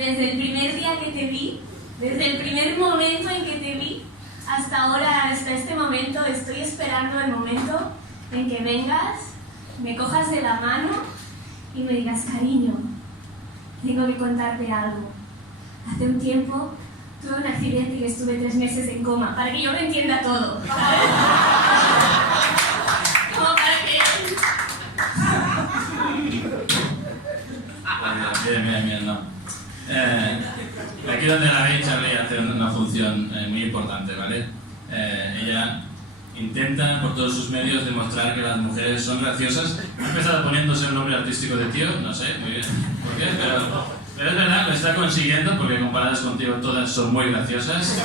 desde el primer día que te vi, desde el primer momento en que te vi, hasta ahora, hasta este momento, estoy esperando el momento en que vengas, me cojas de la mano y me digas, cariño, tengo que contarte algo. Hace un tiempo tuve un accidente y estuve 3 meses en coma, para que yo lo entienda todo, ¿sabes? Como para que... Bien, no. Aquí donde la veis, Charlie hace una función muy importante, ¿vale? Ella intenta por todos sus medios demostrar que las mujeres son graciosas. Ha empezado poniéndose el nombre artístico de tío, no sé muy bien por qué, pero es verdad, lo está consiguiendo porque comparadas contigo todas son muy graciosas.